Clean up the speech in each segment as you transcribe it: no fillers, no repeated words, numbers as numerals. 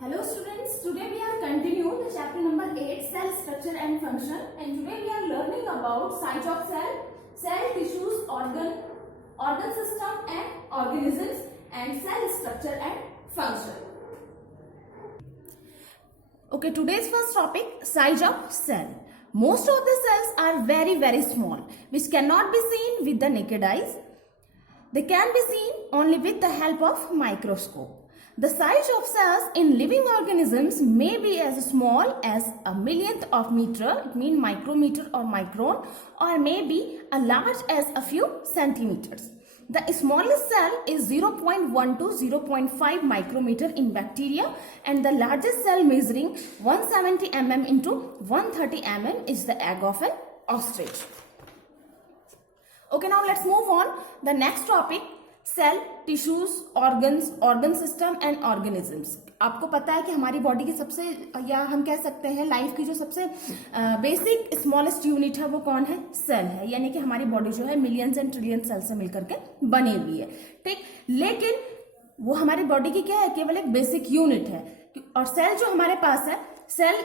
Hello students, today we are continuing the chapter number 8, cell structure and function, and today we are learning about size of cell tissues, organ system and organisms, and cell structure and function. Okay, today's first topic, size of cell. Most of the cells are very small, which cannot be seen with the naked eyes. They can be seen only with the help of microscope. The size of cells in living organisms may be as small as a millionth of meter, it means micrometer or micron, or may be as large as a few centimeters. The smallest cell is 0.1 to 0.5 micrometer in bacteria, and the largest cell measuring 170 mm into 130 mm is the egg of an ostrich. Okay, now let's move on. The next topic, cell, tissues, organs, organ system and organisms. आपको पता है कि हमारी body की सबसे, या हम कह सकते हैं लाइफ की जो सबसे बेसिक स्मॉलेस्ट यूनिट है वो कौन है? सेल है. यानी कि हमारी बॉडी जो है मिलियंस एंड ट्रिलियन सेल से मिलकर के बनी हुई है. ठीक, लेकिन वो हमारी बॉडी की क्या है? केवल एक बेसिक यूनिट है. और सेल जो हमारे पास है, सेल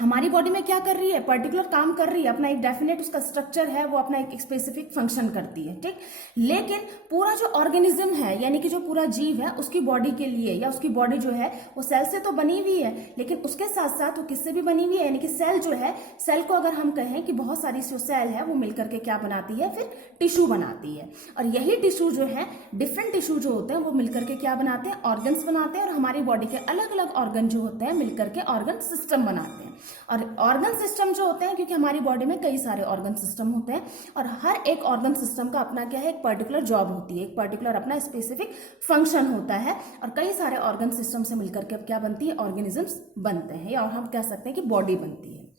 हमारी बॉडी में क्या कर रही है? पर्टिकुलर काम कर रही है, अपना एक डेफिनेट उसका स्ट्रक्चर है, वो अपना एक स्पेसिफिक फंक्शन करती है. ठीक, लेकिन पूरा जो ऑर्गेनिज्म है, यानी कि जो पूरा जीव है, उसकी बॉडी के लिए, या उसकी बॉडी जो है वो सेल से तो बनी हुई है, लेकिन उसके साथ साथ वो किससे भी बनी हुई है? यानी कि सेल जो है, सेल को अगर हम कहें कि बहुत सारी जो सेल है वो मिलकर के क्या बनाती है? फिर टिश्यू बनाती है. और यही टिश्यू जो है, डिफरेंट टिश्यू जो होते हैं वो मिलकर के क्या बनाते हैं? ऑर्गन्स बनाते हैं. और हमारी बॉडी के अलग अलग ऑर्गन जो होते हैं मिलकर के ऑर्गन सिस्टम बनाते हैं. और ऑर्गन सिस्टम जो होते हैं, क्योंकि हमारी बॉडी में कई सारे ऑर्गन सिस्टम होते हैं, और हर एक ऑर्गन सिस्टम का अपना क्या है? एक पर्टिकुलर जॉब होती है, एक पर्टिकुलर अपना स्पेसिफिक फंक्शन होता है. और कई सारे ऑर्गन सिस्टम से मिलकर के क्या बनती है? ऑर्गेनिजम्स बनते हैं, और हम कह सकते हैं कि बॉडी बनती है.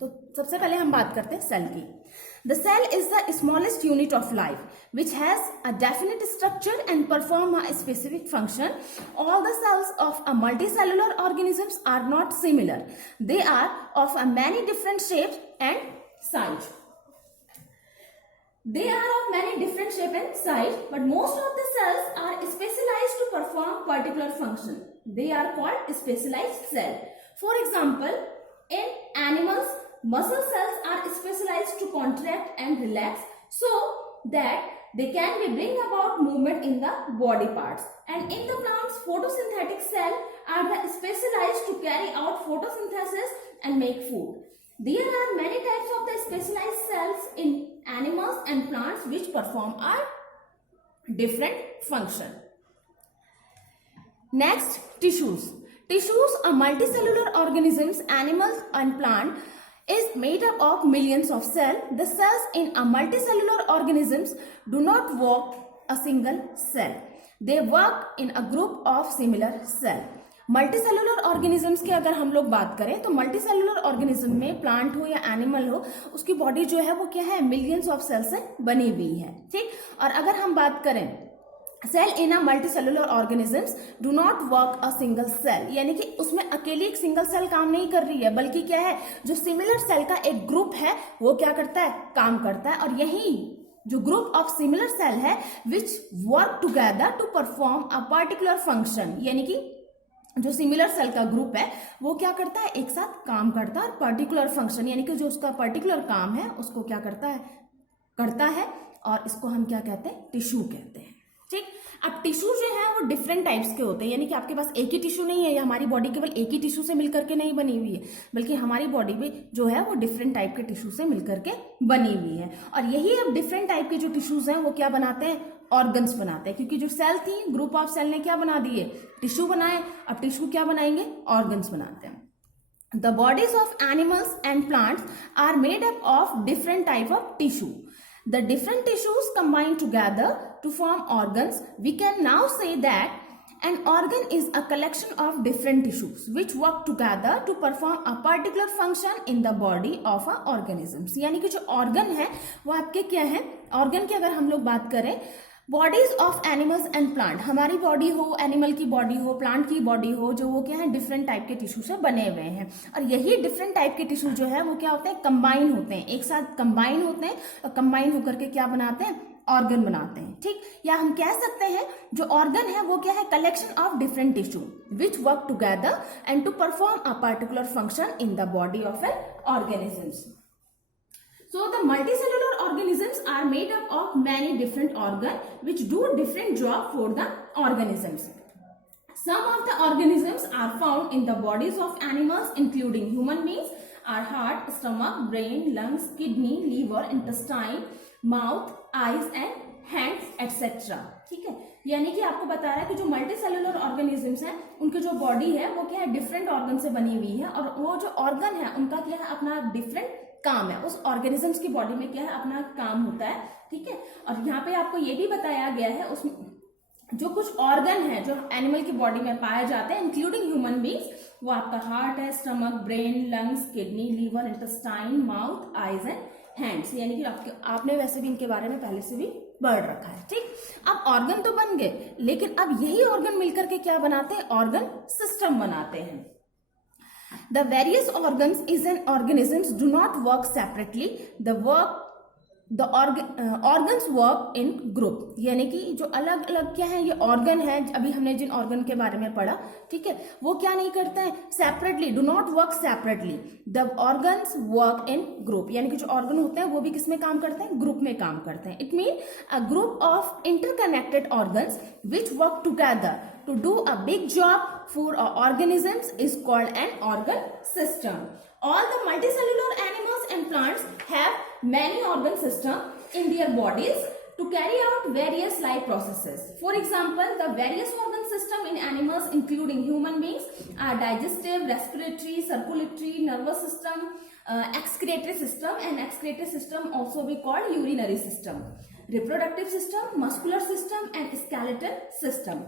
तो सबसे पहले हम बात करते हैं सेल की. The cell is the smallest unit of life, which has a definite structure and perform a specific function. All the cells of a multicellular organisms are not similar. They are of a many different shapes and size. They are of many different shape and size, but most of the cells are specialized to perform particular function. They are called specialized cell. For example, in animals, muscle cells are specialized to contract and relax so that they can bring about movement in the body parts. And in the plants, photosynthetic cells are the specialized to carry out photosynthesis and make food. There are many types of the specialized cells in animals and plants which perform a different function. Next, tissues. Tissues are multicellular organisms, animals and plant is made up of millions of cells. The cells in a multicellular organisms do not work a single cell. They work in a group of similar cell. Multicellular organisms की अगर हम लोग बात करें तो multicellular organism में plant हो या एनिमल हो, उसकी बॉडी जो है वो क्या है? मिलियंस ऑफ सेल से बनी हुई है. ठीक, और अगर हम बात करें cell in a multicellular organisms do not work a single cell, यानी कि उसमें अकेली एक सिंगल सेल काम नहीं कर रही है, बल्कि क्या है? जो सिमिलर सेल का एक ग्रुप है वो क्या करता है? काम करता है. और यही जो ग्रुप ऑफ सिमिलर सेल है which work together to perform a particular function, यानी कि जो सिमिलर सेल का ग्रुप है वो क्या करता है? एक साथ काम करता है, और पर्टिकुलर फंक्शन यानी कि जो उसका पर्टिकुलर काम है उसको क्या करता है, और इसको हम क्या कहते हैं? टिश्यू कहते हैं. ठीक, अब टिश्यू जो है वो डिफरेंट टाइप्स के होते हैं, यानी कि आपके पास एक ही टिश्यू नहीं है, या हमारी बॉडी केवल एक ही टिश्यू से मिलकर के नहीं बनी हुई है, बल्कि हमारी बॉडी में जो है वो डिफरेंट टाइप के टिश्यू से मिलकर के बनी हुई है. और यही अब डिफरेंट टाइप के जो टिश्यूज हैं वो क्या बनाते हैं? ऑर्गन्स बनाते हैं. क्योंकि जो सेल थी, ग्रुप ऑफ सेल ने क्या बना दिए? टिश्यू बनाए. अब टिश्यू क्या बनाएंगे? ऑर्गन्स बनाते हैं. The bodies of animals and plants are made up of different type of tissue. The different tissues combine together to form organs. We can now say that an organ is a collection of different tissues which work together to perform a particular function in the body of a organisms. यानी कि जो organ है वो आपके क्या है? organ की अगर हम लोग बात करें, bodies of animals and plant, हमारी बॉडी हो, एनिमल की बॉडी हो, प्लांट की बॉडी हो, जो वो क्या है? डिफरेंट टाइप के टिश्यू से बने हुए हैं. और यही डिफरेंट टाइप के टिश्यू जो है वो क्या होते हैं? कंबाइन होते हैं, एक साथ कंबाइन होते हैं, और कंबाइन होकर के क्या बनाते हैं? ऑर्गन बनाते हैं, ठीक। या हम कह सकते हैं जो ऑर्गन है वो क्या है, collection of different tissue which work together and to perform a particular function in the body of an organism. So the multicellular organisms are made up of many different organs which do different job for the organisms. Some of the organisms are found in the bodies of animals including human beings are heart, stomach, brain, lungs, kidney, liver, intestine, mouth, eyes and hands etc. ठीक है, यानी कि आपको बता रहा है कि जो मल्टी सेलुलर ऑर्गेनिजम्स हैं उनकी जो बॉडी है वो क्या है, डिफरेंट ऑर्गन से बनी हुई है और वो जो ऑर्गन है उनका क्या है, अपना डिफरेंट काम है, उस ऑर्गेनिजम्स की बॉडी में क्या है, अपना काम होता है, ठीक है। और यहाँ पे आपको ये भी बताया गया है उस जो कुछ ऑर्गन है जो एनिमल की बॉडी में पाए जाते हैं इंक्लूडिंग ह्यूमन बींग्स, वो आपका हार्ट है, stomach, brain, lungs, kidney, liver, intestine, mouth, eyes and hands, यानी कि आपने वैसे भी इनके बारे में पहले से भी पढ़ रखा है, ठीक। अब ऑर्गन तो बन गए, लेकिन अब यही ऑर्गन मिलकर के क्या बनाते हैं, ऑर्गन सिस्टम बनाते हैं. The various organs in organisms do not work separately. Organs work in group. यानी कि जो अलग अलग क्या है ये ऑर्गन है, अभी हमने जिन ऑर्गन के बारे में पढ़ा, ठीक है, वो क्या नहीं करते हैं, separately, do not work separately. The organs work in group, यानी कि जो ऑर्गन होते हैं वो भी किस में काम करते हैं, ग्रुप में काम करते हैं. It mean a group of interconnected organs which work together to do a big job for organisms is called an organ system. All the multicellular animals and plants have many organ systems in their bodies to carry out various life processes. For example, the various organ systems in animals including human beings are digestive, respiratory, circulatory, nervous system, excretory system, and excretory system also be called urinary system, reproductive system, muscular system and skeletal system.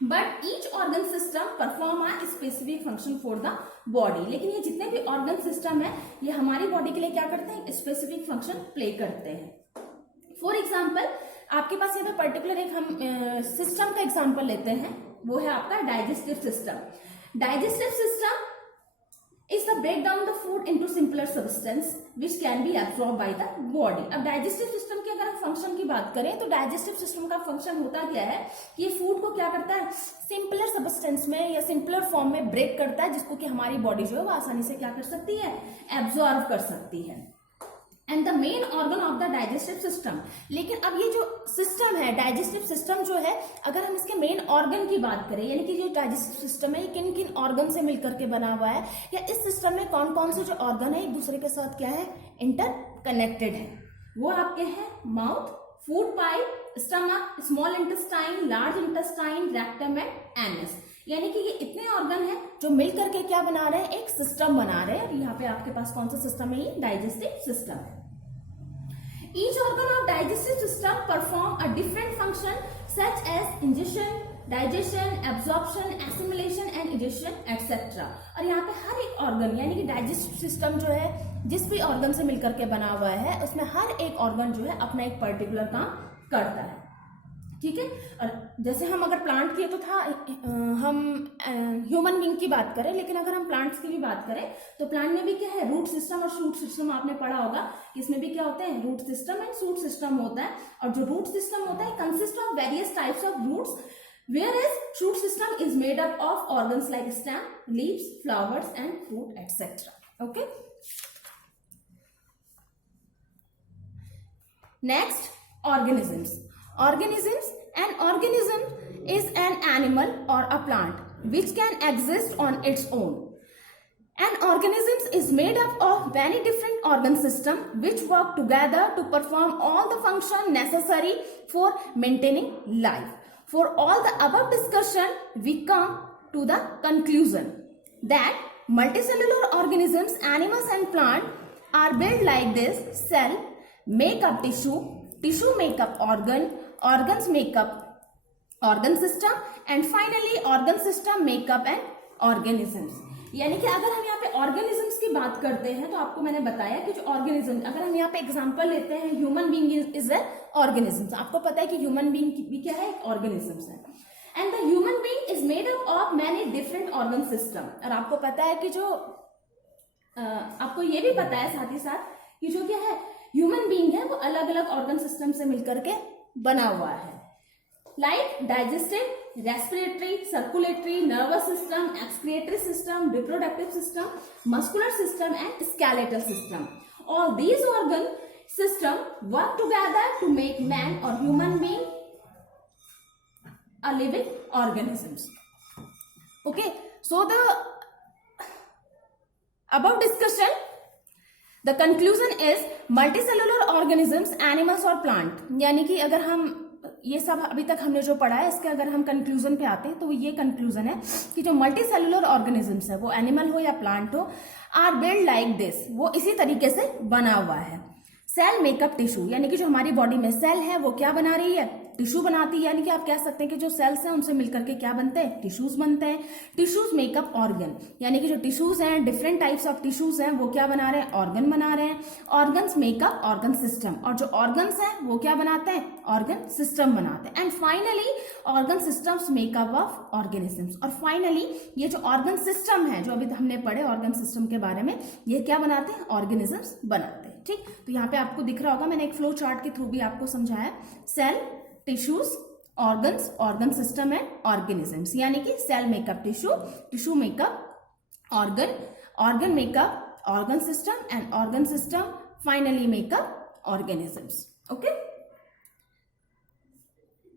But each organ system perform a specific function for the body. लेकिन ये जितने भी organ system है ये हमारी body के लिए क्या करते हैं, specific function play करते हैं. For example, आपके पास यहाँ पे particular एक हम system का example लेते हैं, वो है आपका digestive system. Digestive system is the break down the food into simpler substance which can be absorbed by the body. अब digestive system की अगर हम function की बात करें तो digestive system का function होता क्या है कि ये food को क्या करता है, simpler substance में या simpler form में break करता है, जिसको कि हमारी body जो है वो आसानी से क्या कर सकती है, absorb कर सकती है. And the main organ of the digestive system. लेकिन अब ये जो सिस्टम है, डाइजेस्टिव सिस्टम जो है, अगर हम इसके मेन ऑर्गन की बात करें, यानी कि जो डाइजेस्टिव सिस्टम है ये किन किन ऑर्गन से मिलकर के बना हुआ है, या इस सिस्टम में कौन कौन से जो ऑर्गन है एक दूसरे के साथ क्या है, इंटर कनेक्टेड है, वो आपके हैं mouth, food pipe, stomach, small intestine, large intestine, rectum and anus. यानी कि ये इतने ऑर्गन हैं जो मिलकर के क्या बना रहे हैं, एक सिस्टम बना रहे हैं. यहाँ पे आपके पास कौन सा सिस्टम है, ये डाइजेस्टिव सिस्टम है. Each organ of digestive system perform a different function such as ingestion, digestion, absorption, assimilation and digestion etc. और यहाँ पे हर एक ऑर्गन यानी कि डाइजेस्टिव सिस्टम जो है जिस भी ऑर्गन से मिलकर के बना हुआ है उसमें हर एक ऑर्गन जो है अपना एक पर्टिकुलर काम करता है, ठीक है. और जैसे हम अगर प्लांट की तो था हम ह्यूमन बीइंग की बात करें, लेकिन अगर हम प्लांट्स की भी बात करें तो प्लांट में भी क्या है, रूट सिस्टम और शूट सिस्टम आपने पढ़ा होगा. इसमें भी क्या होता है, root system and shoot system होता है. और जो रूट सिस्टम होता है consist of various types of roots, whereas shoot system is made up of organs like stem, leaves, flowers and fruit etc. Okay. Next, organisms. An organism is an animal or a plant which can exist on its own. An organism is made up of many different organ systems which work together to perform all the functions necessary for maintaining life. For all the above discussion, we come to the conclusion that multicellular organisms, animals and plants are built like this: cell make up tissue, tissue make up organ, organs make up organ system and finally organ system make up an organisms. यानी कि अगर हम यहाँ पे organisms की बात करते हैं तो आपको मैंने बताया कि जो ऑर्गेनिज्म, अगर हम यहाँ पे एग्जांपल लेते हैं human being is an organism. आपको पता है कि ह्यूमन बीइंग भी क्या है, ऑर्गेनिजम्स है. And the human being is made up of many different organ system. और आपको पता है कि जो आपको ये भी पता है साथ ही साथ कि जो क्या है, ह्यूमन बीइंग है वो अलग अलग ऑर्गन सिस्टम से मिलकर के बना हुआ है, like digestive, respiratory, circulatory, nervous system, excretory system, reproductive system, muscular system and skeletal system. All these organ system work together to make man or human being a living organisms. Okay, so the above discussion, the conclusion is multicellular organisms, animals और plant. यानी कि अगर हम ये सब अभी तक हमने जो पढ़ा है इसके अगर हम कंक्लूजन पे आते हैं तो ये कंक्लूजन है कि जो मल्टी सेलुलर ऑर्गेनिजम्स है वो एनिमल हो या प्लांट हो, आर बिल्ड लाइक दिस, वो इसी तरीके से बना हुआ है. सेल मेकअप टिश्यू, यानी कि जो हमारी बॉडी में सेल है वो क्या बना रही है, टिश्यू बनाती है. यानी कि आप कह सकते हैं कि जो सेल्स हैं उनसे मिलकर के क्या बनते हैं, टिश्यूज बनते हैं. टिश्यूज मेकअप ऑर्गन, यानी कि जो टिश्यूज हैं, डिफरेंट टाइप्स ऑफ टिश्यूज हैं, वो क्या बना रहे हैं, ऑर्गन बना रहे हैं. ऑर्गन्स मेकअप ऑर्गन सिस्टम, और जो ऑर्गन्स हैं वो क्या बनाते हैं, ऑर्गन सिस्टम बनाते हैं. And finally organ systems makeup of organisms. और फाइनली ये जो ऑर्गन सिस्टम है जो अभी हमने पढ़े ऑर्गन सिस्टम के बारे में, ये क्या बनाते हैं, ऑर्गेनिजम्स बनाते हैं. ठीक, तो यहाँ पे आपको दिख रहा होगा, मैंने एक फ्लो चार्ट के थ्रू भी आपको समझाया. Cell, tissues, organs, organ system and organisms. यानी कि cell make up tissue, tissue make up organ, organ make up organ system and organ system finally make up organisms. Okay,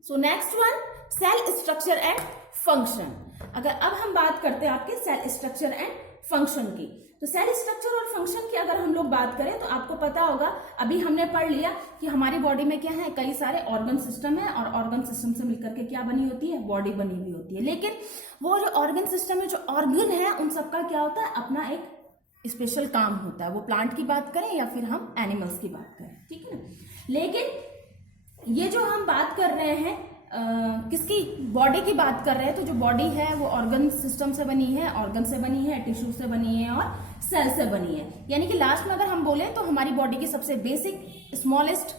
so next one, cell structure and function. अगर अब हम बात करते हैं आपके cell structure and function की, तो सेल स्ट्रक्चर और फंक्शन की अगर हम लोग बात करें तो आपको पता होगा, अभी हमने पढ़ लिया कि हमारी बॉडी में क्या है, कई सारे ऑर्गन सिस्टम है और ऑर्गन सिस्टम से मिलकर के क्या बनी होती है, बॉडी बनी हुई होती है. लेकिन वो जो ऑर्गन सिस्टम में जो ऑर्गन है उन सबका क्या होता है, अपना एक स्पेशल काम होता है. वो प्लांट की बात करें या फिर हम एनिमल्स की बात करें, ठीक है ना. लेकिन ये जो हम बात कर रहे हैं किसकी, बॉडी की बात कर रहे हैं, तो जो बॉडी है वो ऑर्गन सिस्टम से बनी है, ऑर्गन से बनी है, टिश्यू से बनी है और सेल से बनी है. यानी कि लास्ट में अगर हम बोले तो हमारी बॉडी की सबसे basic smallest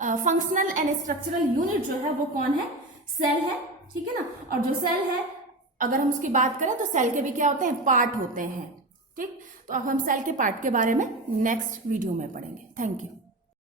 functional and structural unit जो है वो कौन है, सेल है. ठीक है ना. और जो सेल है अगर हम उसकी बात करें तो सेल के भी क्या होते हैं, पार्ट होते हैं. ठीक, तो अब हम सेल के पार्ट के बारे में नेक्स्ट वीडियो में पढ़ेंगे. Thank you.